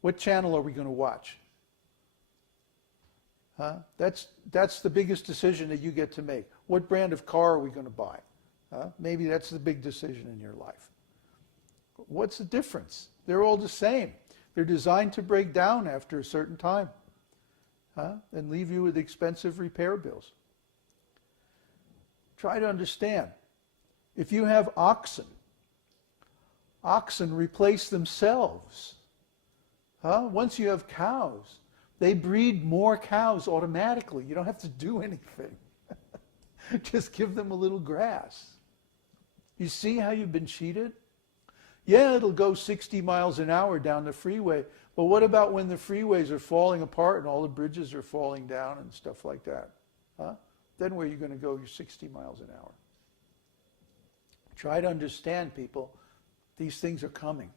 What channel are we going to watch? That's the biggest decision that you get to make. What brand of car are we going to buy? Maybe that's the big decision in your life. What's the difference? They're all the same. They're designed to break down after a certain time and leave you with expensive repair bills. Try to understand. If you have oxen replace themselves. Once you have cows, they breed more cows automatically. You don't have to do anything. Just give them a little grass. You see how you've been cheated? Yeah, it'll go 60 miles an hour down the freeway, but what about when the freeways are falling apart and all the bridges are falling down and stuff like that? Then where are you going to go your 60 miles an hour? Try to understand, people. These things are coming.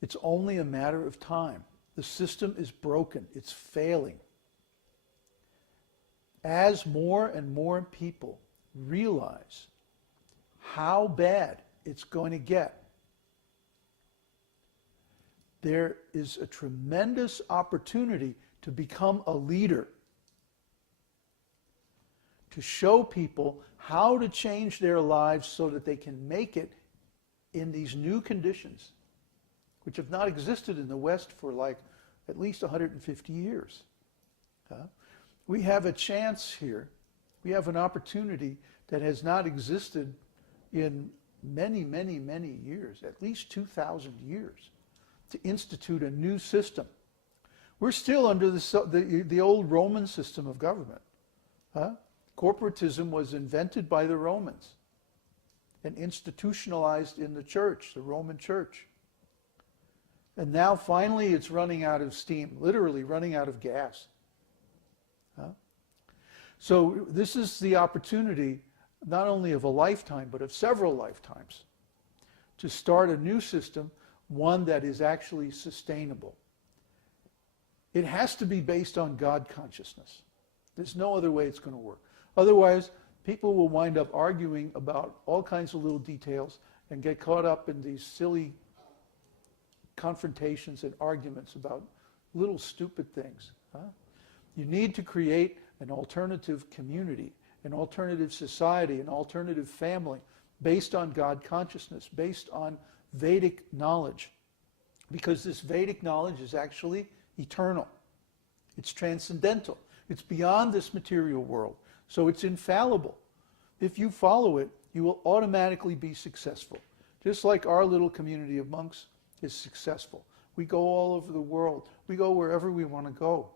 It's only a matter of time. The system is broken. It's failing. As more and more people realize how bad it's going to get, there is a tremendous opportunity to become a leader, to show people how to change their lives so that they can make it in these new conditions, which have not existed in the West for like at least 150 years. We have a chance here. We have an opportunity that has not existed in many, many, many years, at least 2,000 years, to institute a new system. We're still under the old Roman system of government. Corporatism was invented by the Romans and institutionalized in the church, the Roman church. And now finally it's running out of steam, literally running out of gas. So this is the opportunity not only of a lifetime, but of several lifetimes, to start a new system, one that is actually sustainable. It has to be based on God consciousness. There's no other way it's going to work. Otherwise, people will wind up arguing about all kinds of little details and get caught up in these silly confrontations and arguments about little stupid things. You need to create an alternative community, an alternative society, an alternative family based on God consciousness, based on Vedic knowledge. Because this Vedic knowledge is actually eternal. It's transcendental. It's beyond this material world. So it's infallible. If you follow it, you will automatically be successful. Just like our little community of monks is successful. We go all over the world. We go wherever we want to go.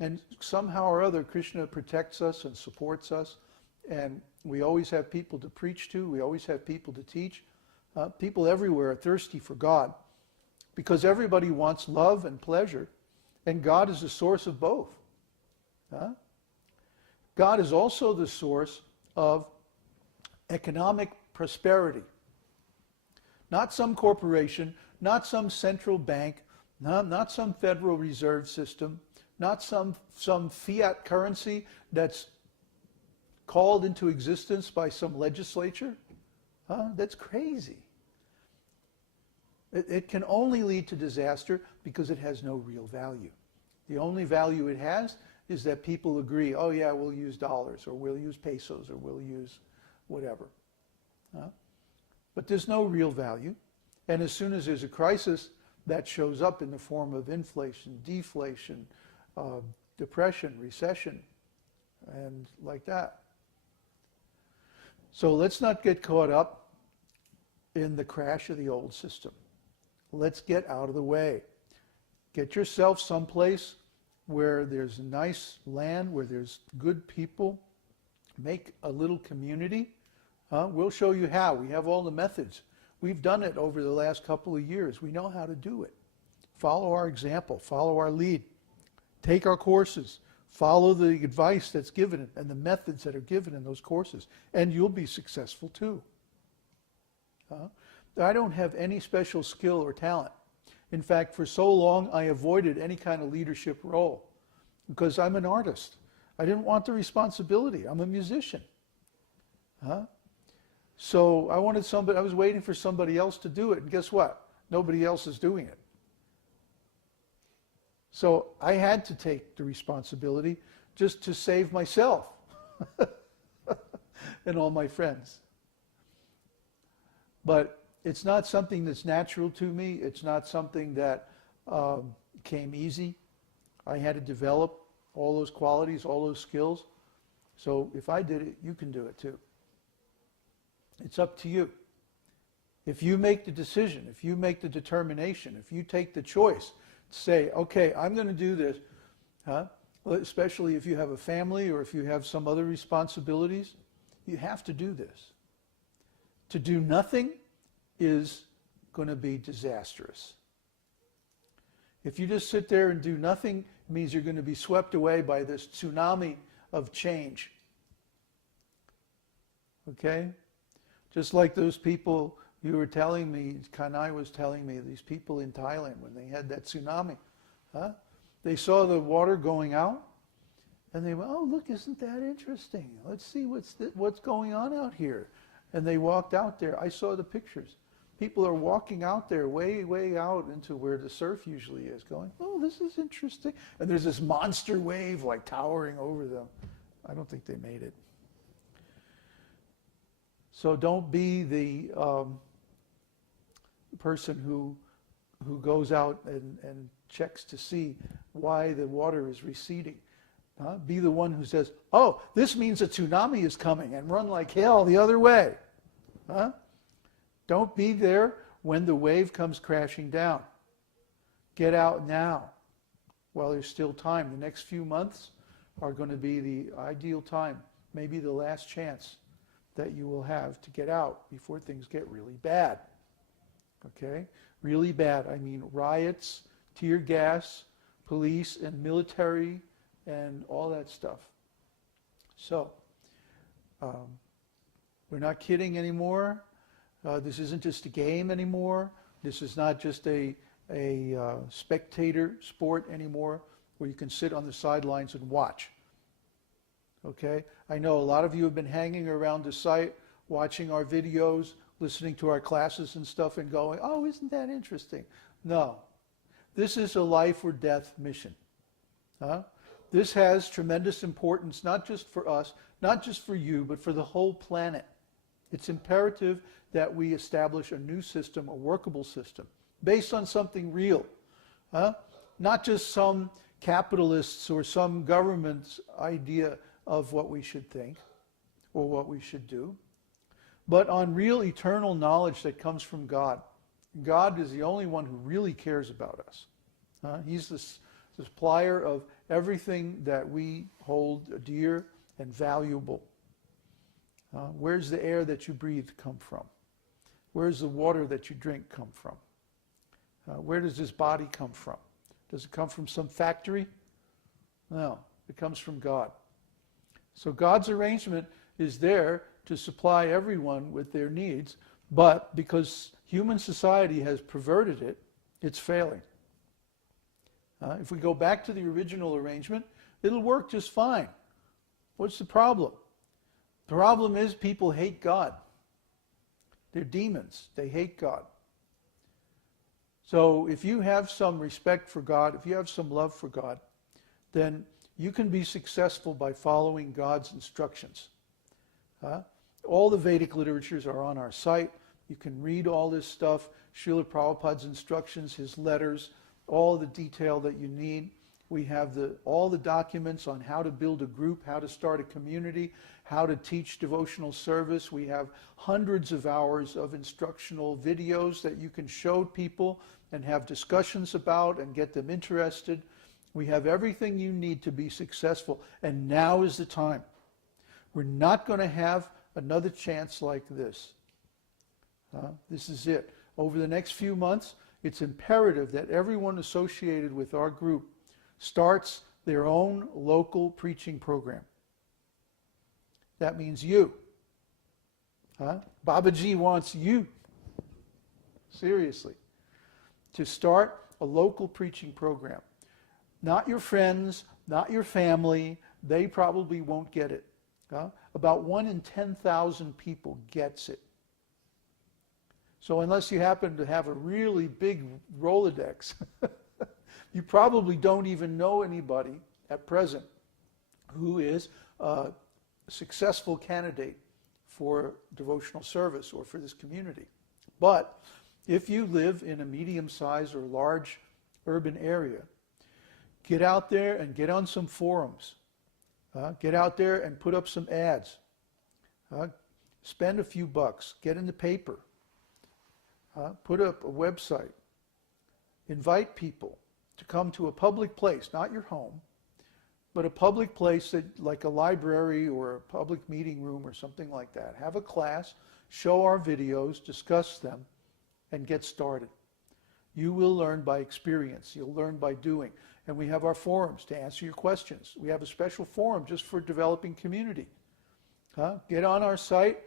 And somehow or other, Krishna protects us and supports us. And we always have people to preach to. We always have people to teach. People everywhere are thirsty for God. Because everybody wants love and pleasure. And God is the source of both. God is also the source of economic prosperity. Not some corporation, not some central bank, not some Federal Reserve System, not some fiat currency that's called into existence by some legislature. That's crazy. It can only lead to disaster because it has no real value. The only value it has is that people agree, oh yeah, we'll use dollars, or we'll use pesos, or we'll use whatever. But there's no real value. And as soon as there's a crisis, that shows up in the form of inflation, deflation, depression, recession, and like that. So let's not get caught up in the crash of the old system. Let's get out of the way. Get yourself someplace where there's nice land, where there's good people. Make a little community. We'll show you how. We have all the methods. We've done it over the last couple of years. We know how to do it. Follow our example. Follow our lead. Take our courses. Follow the advice that's given and the methods that are given in those courses. And you'll be successful too. I don't have any special skill or talent. In fact, for so long, I avoided any kind of leadership role because I'm an artist. I didn't want the responsibility. I'm a musician. So I was waiting for somebody else to do it, and guess what? Nobody else is doing it. So I had to take the responsibility just to save myself and all my friends. But it's not something that's natural to me. It's not something that came easy. I had to develop all those qualities, all those skills. So if I did it, you can do it too. It's up to you. If you make the decision, if you make the determination, if you take the choice to say, okay, I'm going to do this, well, especially if you have a family or if you have some other responsibilities, you have to do this. To do nothing is going to be disastrous. If you just sit there and do nothing, it means you're going to be swept away by this tsunami of change. Okay? Just like those people you were telling me, Kanai was telling me, these people in Thailand, when they had that tsunami, they saw the water going out, and they went, oh, look, isn't that interesting? Let's see what's going on out here. And they walked out there. I saw the pictures. People are walking out there, way, way out into where the surf usually is, going, oh, this is interesting. And there's this monster wave like towering over them. I don't think they made it. So don't be the person who goes out and checks to see why the water is receding. Be the one who says, oh, this means a tsunami is coming, and run like hell the other way. Don't be there when the wave comes crashing down. Get out now while there's still time. The next few months are going to be the ideal time, maybe the last chance that you will have to get out before things get really bad. Okay? Really bad. I mean riots, tear gas, police and military, and all that stuff. So, we're not kidding anymore. This isn't just a game anymore. This is not just a spectator sport anymore where you can sit on the sidelines and watch. Okay? I know a lot of you have been hanging around the site, watching our videos, listening to our classes and stuff and going, oh, isn't that interesting? No. This is a life or death mission. This has tremendous importance, not just for us, not just for you, but for the whole planet. It's imperative that we establish a new system, a workable system, based on something real. Not just some capitalists or some government's idea of what we should think or what we should do, but on real eternal knowledge that comes from God. God is the only one who really cares about us. He's the supplier of everything that we hold dear and valuable. Where's the air that you breathe come from? Where's the water that you drink come from? Where does this body come from? Does it come from some factory? No, it comes from God. So God's arrangement is there to supply everyone with their needs, but because human society has perverted it, it's failing. If we go back to the original arrangement, it'll work just fine. What's the problem? The problem is people hate God. They're demons. They hate God. So if you have some respect for God, if you have some love for God, then you can be successful by following God's instructions. All the Vedic literatures are on our site. You can read all this stuff, Srila Prabhupada's instructions, his letters, all the detail that you need. We have all the documents on how to build a group, how to start a community, how to teach devotional service. We have hundreds of hours of instructional videos that you can show people and have discussions about and get them interested. We have everything you need to be successful, and now is the time. We're not going to have another chance like this. This is it. Over the next few months, it's imperative that everyone associated with our group starts their own local preaching program. That means you. Babaji wants you, seriously, to start a local preaching program. Not your friends, not your family. They probably won't get it. About 1 in 10,000 people gets it. So unless you happen to have a really big Rolodex, you probably don't even know anybody at present who is a successful candidate for devotional service or for this community. But if you live in a medium-sized or large urban area, get out there and get on some forums. Get out there and put up some ads. Spend a few bucks. Get in the paper. Put up a website. Invite people to come to a public place, not your home, but a public place that, like a library or a public meeting room or something like that. Have a class, show our videos, discuss them, and get started. You will learn by experience. You'll learn by doing. And we have our forums to answer your questions. We have a special forum just for developing community. Get on our site,